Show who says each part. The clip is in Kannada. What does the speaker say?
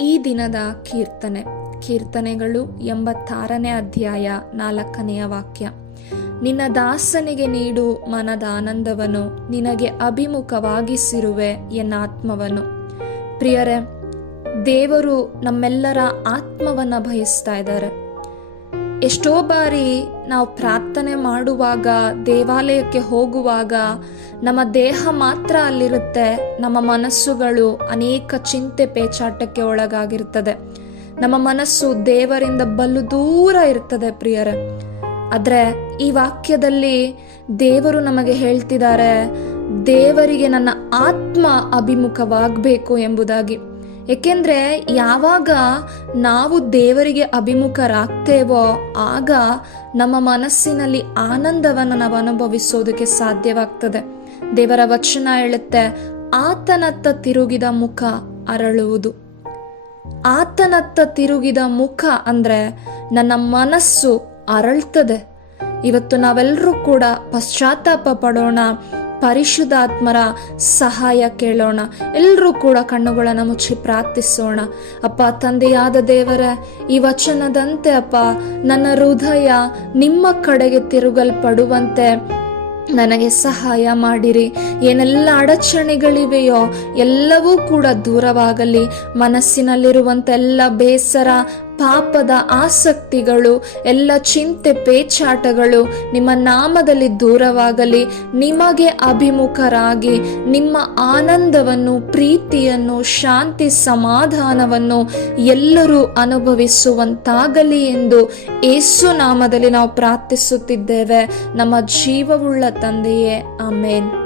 Speaker 1: ಈ ದಿನದ ಕೀರ್ತನೆ, ಕೀರ್ತನೆಗಳು ಎಂಬತ್ತಾರನೇ ಅಧ್ಯಾಯ ನಾಲ್ಕನೆಯ ವಾಕ್ಯ. ನಿನ್ನ ದಾಸನಿಗೆ ನೀಡು ಮನದ ಆನಂದವನ್ನು ನಿನಗೆ ಅಭಿಮುಖವಾಗಿಸಿರುವೆ ಎನ್ನ ಆತ್ಮವನ್ನು ಪ್ರಿಯರೇ, ದೇವರು ನಮ್ಮೆಲ್ಲರ ಆತ್ಮವನ್ನ ಬಯಸ್ತಾ ಇದ್ದಾರೆ. ಎಷ್ಟೋ ಬಾರಿ ನಾವು ಪ್ರಾರ್ಥನೆ ಮಾಡುವಾಗ, ದೇವಾಲಯಕ್ಕೆ ಹೋಗುವಾಗ ನಮ್ಮ ದೇಹ ಮಾತ್ರ ಅಲ್ಲಿರುತ್ತೆ, ನಮ್ಮ ಮನಸ್ಸುಗಳು ಅನೇಕ ಚಿಂತೆ ಪೇಚಾಟಕ್ಕೆ ಒಳಗಾಗಿರ್ತದೆ. ನಮ್ಮ ಮನಸ್ಸು ದೇವರಿಂದ ಬಲು ದೂರ ಇರ್ತದೆ ಪ್ರಿಯರೇ. ಆದರೆ ಈ ವಾಕ್ಯದಲ್ಲಿ ದೇವರು ನಮಗೆ ಹೇಳ್ತಿದ್ದಾರೆ, ದೇವರಿಗೆ ನನ್ನ ಆತ್ಮ ಅಭಿಮುಖವಾಗಬೇಕು ಎಂಬುದಾಗಿ. ಏಕೆಂದ್ರೆ ಯಾವಾಗ ನಾವು ದೇವರಿಗೆ ಅಭಿಮುಖರಾಗ್ತೇವೋ ಆಗ ನಮ್ಮ ಮನಸ್ಸಿನಲ್ಲಿ ಆನಂದವನ್ನು ನಾವು ಅನುಭವಿಸೋದಕ್ಕೆ ಸಾಧ್ಯವಾಗ್ತದೆ. ದೇವರ ವಚನ ಹೇಳುತ್ತೆ, ಆತನತ್ತ ತಿರುಗಿದ ಮುಖ ಅರಳುವುದು. ಆತನತ್ತ ತಿರುಗಿದ ಮುಖ ಅಂದ್ರೆ ನನ್ನ ಮನಸ್ಸು ಅರಳ್ತದೆ. ಇವತ್ತು ನಾವೆಲ್ಲರೂ ಕೂಡ ಪಶ್ಚಾತ್ತಾಪ ಪಡೋಣ ಪರಿಶುದ್ಧಾತ್ಮರ ಸಹಾಯ ಕೇಳೋಣ. ಎಲ್ಲರೂ ಕೂಡ ಕಣ್ಣುಗಳನ್ನು ಮುಚ್ಚಿ ಪ್ರಾರ್ಥಿಸೋಣ. ಅಪ್ಪ, ತಂದೆಯಾದ ದೇವರೇ, ಈ ವಚನದಂತೆ ಅಪ್ಪ, ನನ್ನ ಹೃದಯ ನಿಮ್ಮ ಕಡೆಗೆ ತಿರುಗಲ್ಪಡುವಂತೆ ನನಗೆ ಸಹಾಯ ಮಾಡಿರಿ. ಏನೆಲ್ಲ ಅಡಚಣೆಗಳಿವೆಯೋ ಎಲ್ಲವೂ ಕೂಡ ದೂರವಾಗಲಿ. ಮನಸ್ಸಿನಲ್ಲಿರುವಂತೆಲ್ಲ ಬೇಸರ ಪಾಪದ ಆಸಕ್ತಿಗಳು, ಎಲ್ಲ ಚಿಂತೆ ಪೇಚಾಟಗಳು ನಿಮ್ಮ ನಾಮದಲ್ಲಿ ದೂರವಾಗಲಿ, ನಿಮಗೆ ಅಭಿಮುಖರಾಗಿ, ನಿಮ್ಮ ಆನಂದವನ್ನು, ಪ್ರೀತಿಯನ್ನು, ಶಾಂತಿ ಸಮಾಧಾನವನ್ನು ಎಲ್ಲರೂ ಅನುಭವಿಸುವಂತಾಗಲಿ ಎಂದು ಏಸು ನಾಮದಲ್ಲಿ ನಾವು ಪ್ರಾರ್ಥಿಸುತ್ತಿದ್ದೇವೆ. ನಮ್ಮ ಜೀವವುಳ್ಳ ತಂದೆಯೇ, ಆಮೇನ್.